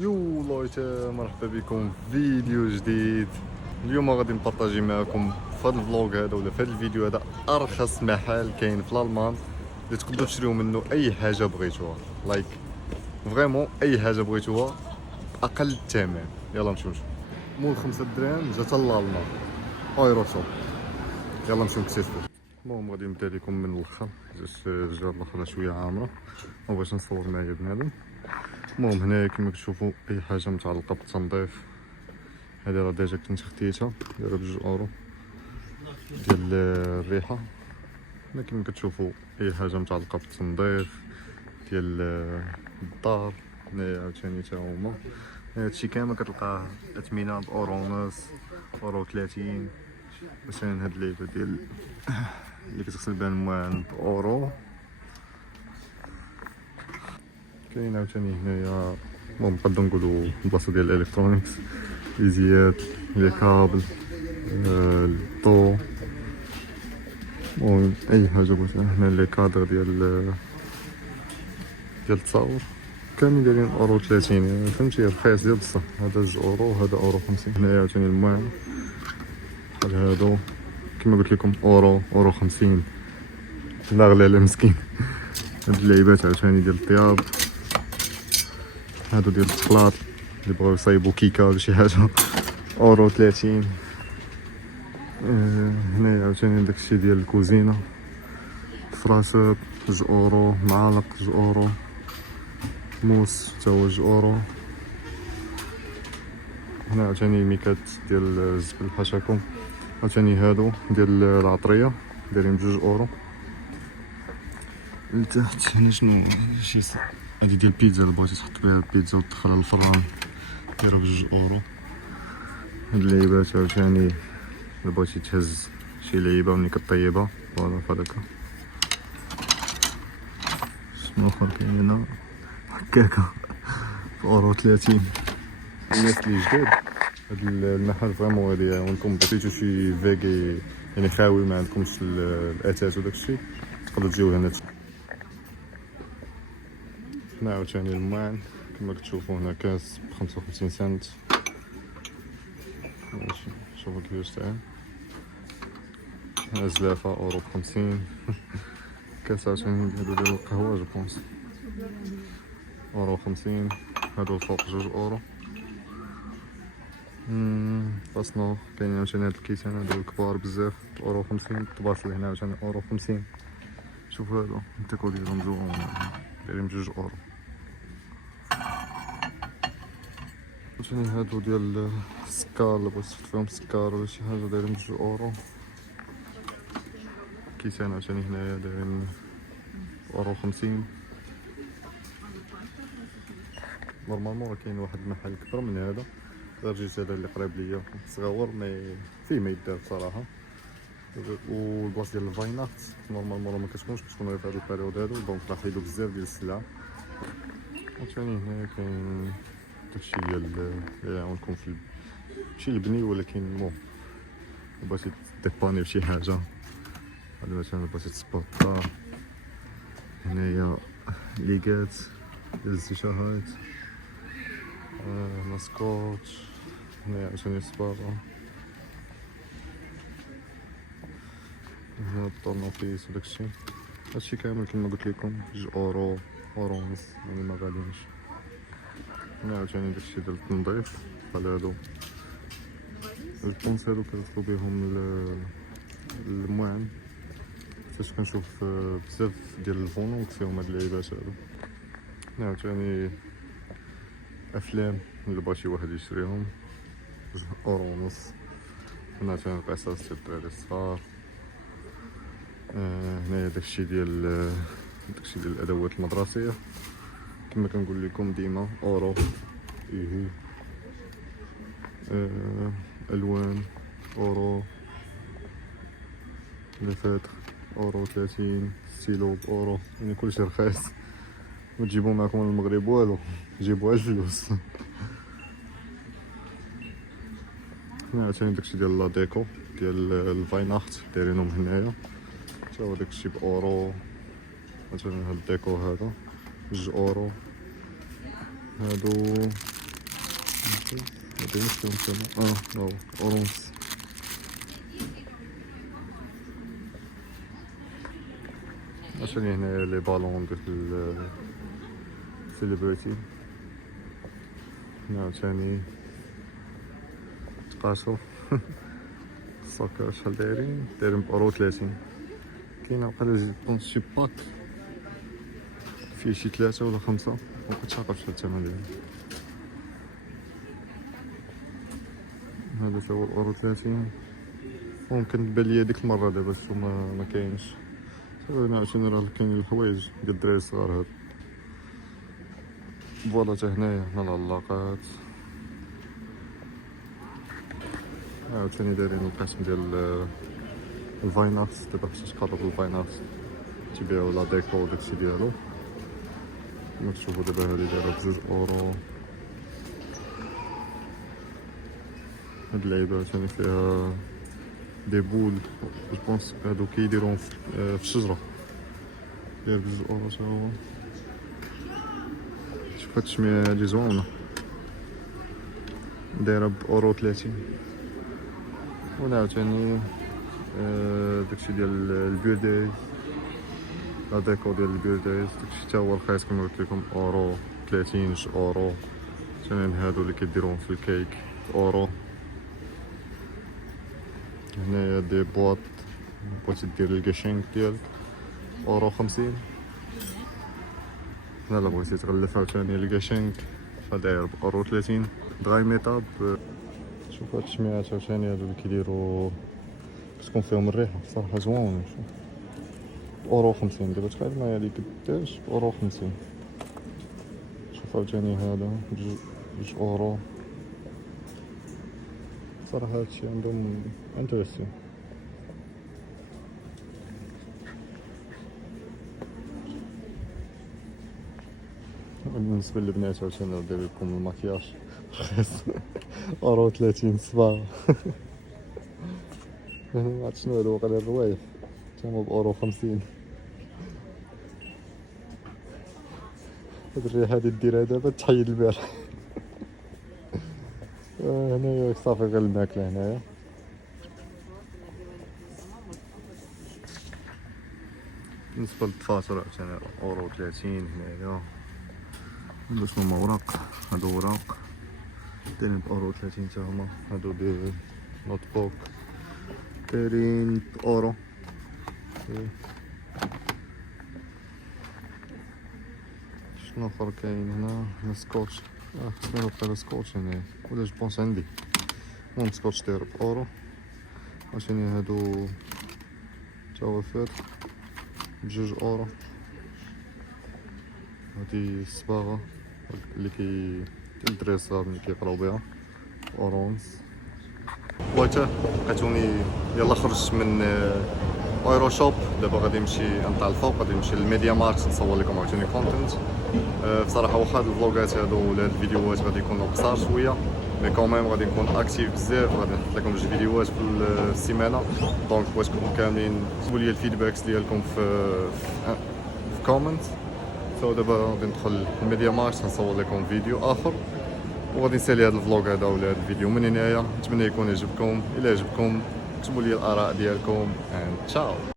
يو لايتا مرحبا بكم في فيديو جديد. اليوم غادي نبارطاجي معكم في هذا الفلوق هذا ولا في هذا الفيديو هذا ارخص محل كاين في الالمان اللي تقدروا تشريو منه اي حاجه بغيتوها. لايك فريمون اي حاجه بغيتوها باقل الثمن. يلا نمشيو مول 5 دراهم جات الالمان ايرو شوب. يلا نمشيو نكتشفوا. المهم غادي نبدا لكم من الاخر، جات الجهه الاخرى شويه عامره وباش نصور معايا بنادم. المهم هنايا كما كتشوفوا اي حاجه متعلقه بالتنظيف، هذه راه ديجا كنت خديتها دايره ب2 اورو ديال الريحه. هنا كما كتشوفوا اي حاجه متعلقه بالتنظيف ديال الدار. هنايا عاوتاني تا هما هادشي كامل كتلقاه اثمنه باورو ونص، اورو 30. مثلا هاد اللعبه ديال اللي كتغسل بها الماء باورو. كاين عاوتاني هنايا المهم نقدروا نقولوا البلاصه ديال الالكترونيكس، ليزيات لي كابل الضو، المهم اي حاجه بغيتها. هنا لي كادر ديال التصاور كاملين دايرين اورو 30، يعني فهمتي رخيص ديال بصح. هذا 2 اورو هذا اورو 50. هنايا عاوتاني الماء بحال هادو كما قلت لكم اورو 50. لا غلى على مسكين. هاد اللعيبات عاوتاني ديال الطياب، هادو ديال الشكلاط اللي بغاو يصايبوا كيكه ولا شي حاجه اورو 30. هنايا عاوتاني داكشي ديال الكوزينه، فراشات 2 اورو، معالق 2 اورو، موس تا هو 2 اورو. هنا عاوتاني ميكات ديال الزبل حاشاكم، عاوتاني هادو ديال العطريه دايرين ب2 اورو. لتحت هنا شنو شي هادي ديال البيتزا اللي بغيتي تحط بها البيتزا وتدخلها للفران دايره ب2 اورو. هاد اللعيبات عاوتاني اللي بغيتي تهز شي لعيبه ملي كطيبها فوالا فهاداك. شنو اخر كاين هنا؟ حكاكه اورو 30. الناس اللي جداد هاد المحل فريمون غادي يعاونكم. بغيتو شي فيغي يعني خاوي ما عندكمش الاثاث وداكشي تقدروا تجيو هنا. هنا عاوتاني الماعن كما كتشوفوا، هنا كاس ب55 سنت. ماشي شوفوا كيفاش تاع هنا زلافه اورو ب50. كاس عاوتاني هادو ديال القهوه جو بونس اورو 50. هادو الفوق 2 اورو. باسنو كاين عاوتاني هاد الكيسان هادو الكبار بزاف اورو 50. الطباط اللي هنا عاوتاني اورو 50. شوفوا هادو الديكو ديالهم زوين دايرين ب2 اورو. عاوتاني هادو ديال السكر اللي بغيتي تحط فيهم السكر ولا شي حاجه دايرين ب2 اورو. كيسان عاوتاني هنايا دايرين اورو 50. نورمالمون راه كاين واحد المحل كبر من هذا، غير جيت هذا اللي قريب ليا صغيور مي فيه ما يدار بصراحه. والبلاصه ديال الفاينارت نورمالمون راه ما كتكونش، كتكون غير في هذا البيريود هادو دونك راه حيدو بزاف ديال السلع. عاوتاني هنا كاين داكشي ديال اللي يعاونكم في ماشي البني ولكن المهم بغيتي ديباني بشي حاجه. هذا مثلا بغيتي تصبر الدار. هنايا ليغات ديال الزيشاهات، ماسكوت. هنايا عاوتاني الصباغه، هنا الطورنوفيس وداكشي. هادشي كامل كما قلت لكم 2 اورو اورو ونص، يعني ما غاليينش. هنا عاوتاني داكشي ديال التنظيف بحال هادو البونس هادو كنغسلو بيهم الماعن، حيت كنشوف بزاف ديال الفونونك فيهم هاد اللعيبات هادو. هنا عاوتاني افلام اللي بغا شي واحد يشريهم 2 اورو ونص. هنا عاوتاني القصص ديال الدراري الصغار. هنايا داكشي ديال الادوات المدرسيه كما كنقول لكم ديما اورو. ايه الوان اورو، لفاتر اورو 30، ستيلو باورو، يعني كلشي رخيص. ما تجيبو معكم من المغرب والو، جيبوها الفلوس. هنا عاوتاني داكشي ديال لا ديكو ديال الفاينارت دايرينهم هنايا تا هو داكشي باورو. عاوتاني هاد الديكو هذا 2 اورو. هادو هذا مش كان هو اورونس. عشان هنا لي بالون ديال السيليبريتي هنا عاوتاني تقاسو السكر شحال دايرين بأورو 30. كاين عقل بونس شي باك فيه شي 3 ولا 5 مبقيتش عارف شحال الثمن ديالو. هذا تا هو الأورو 30. ممكن تبان ليا ديك المرة دابا شتو ما كاينش. انا عشان راه كاين الحوايج ديال الدراري الصغار هاد فوالا. تا هنايا هنا العلاقات عاوتاني دايرين القسم ديال الفايناكس. دابا خصك تقرب الفايناكس تيبيعو لا ديكو وداكشي ديالو. كما تشوفو دابا هادي دايرة ب2 أورو. هاد اللعيبة عاوتاني فيها دي بول جوبونس هادو كيديروهم في الشجرة داير ب2 أورو تا هو. شوف هاد الشمية هادي زوينة دايرة بأورو 30. وهنا عاوتاني داكشي ديال البيردايز لا ديكو ديال البيردايز داكشي تا هو رخيص كما قلت لكم أورو 30 2 أورو. ثاني هادو اللي كيديروهم في الكيك أورو. هنايا دي بواط دير الكاشينك ديالك أورو 50. هنا لا بغيتي تغلف عاوتاني الكاشينك فداير بأورو 30. دغاي ميطاب. شوف هاد الشميعات عاوتاني هادو اللي كيديرو كتكون فيهم الريحة صراحة زوينين. شوف أورو 50. دابا تخيل معايا هادي قداش بأورو 50. شوف عاوتاني هذا بجوج أورو. صراحة هادشي عندهم انتريستين. بالنسبة للبنات عاوتاني داير لكم الماكياج رخيص أورو 30 صباغة. معرفت شنو هادو واقيلا الروايح تا هما بأورو 50. هاد الريحة هادي ديرها دابا تحيد البارح. هنايا صافي غير الماكلة هنايا. بالنسبة للدفاتر عاوتاني أورو 30 هنايا. هادو شنو هما وراق. هادو وراق دايرين بأورو 30 تا هما. هادو ديال نوت بوك دايرين بأورو. شنو اخر كاين هنا سكوتش. خصني نلقى سكوتش هنايا ولا جوبونس عندي. المهم سكوتش داير بأورو. عشان هادو توافر ب2 أورو. هادي الصباغة اللي الدراري الصغار اللي كيقراو بها أورونز. وتا لقيتوني يلا خرجت من ايرو شوب. دابا غادي نمشي نطلع الفوق غادي نمشي للميديا ماركت نصور لكم عاوتاني كونتنت. بصراحه واخا هاد الفلوغات هادو ولا هاد الفيديوهات غادي يكونوا قصار شويه مي كوميم غادي نكون اكتيف بزاف. غادي نحط لكم جوج فيديوهات في السيمانه. دونك بغيتكم كاملين تكتبوا لي الفيدباكس ديالكم في كومنت. دابا غادي ندخل الميديا ماركت نصور لكم فيديو اخر وغادي نسالي هذا الفلوغ هذا ولا هذا الفيديو من هنايا. نتمنى يكون يعجبكم. الا عجبكم اكتبوا لي الاراء ديالكم and ciao.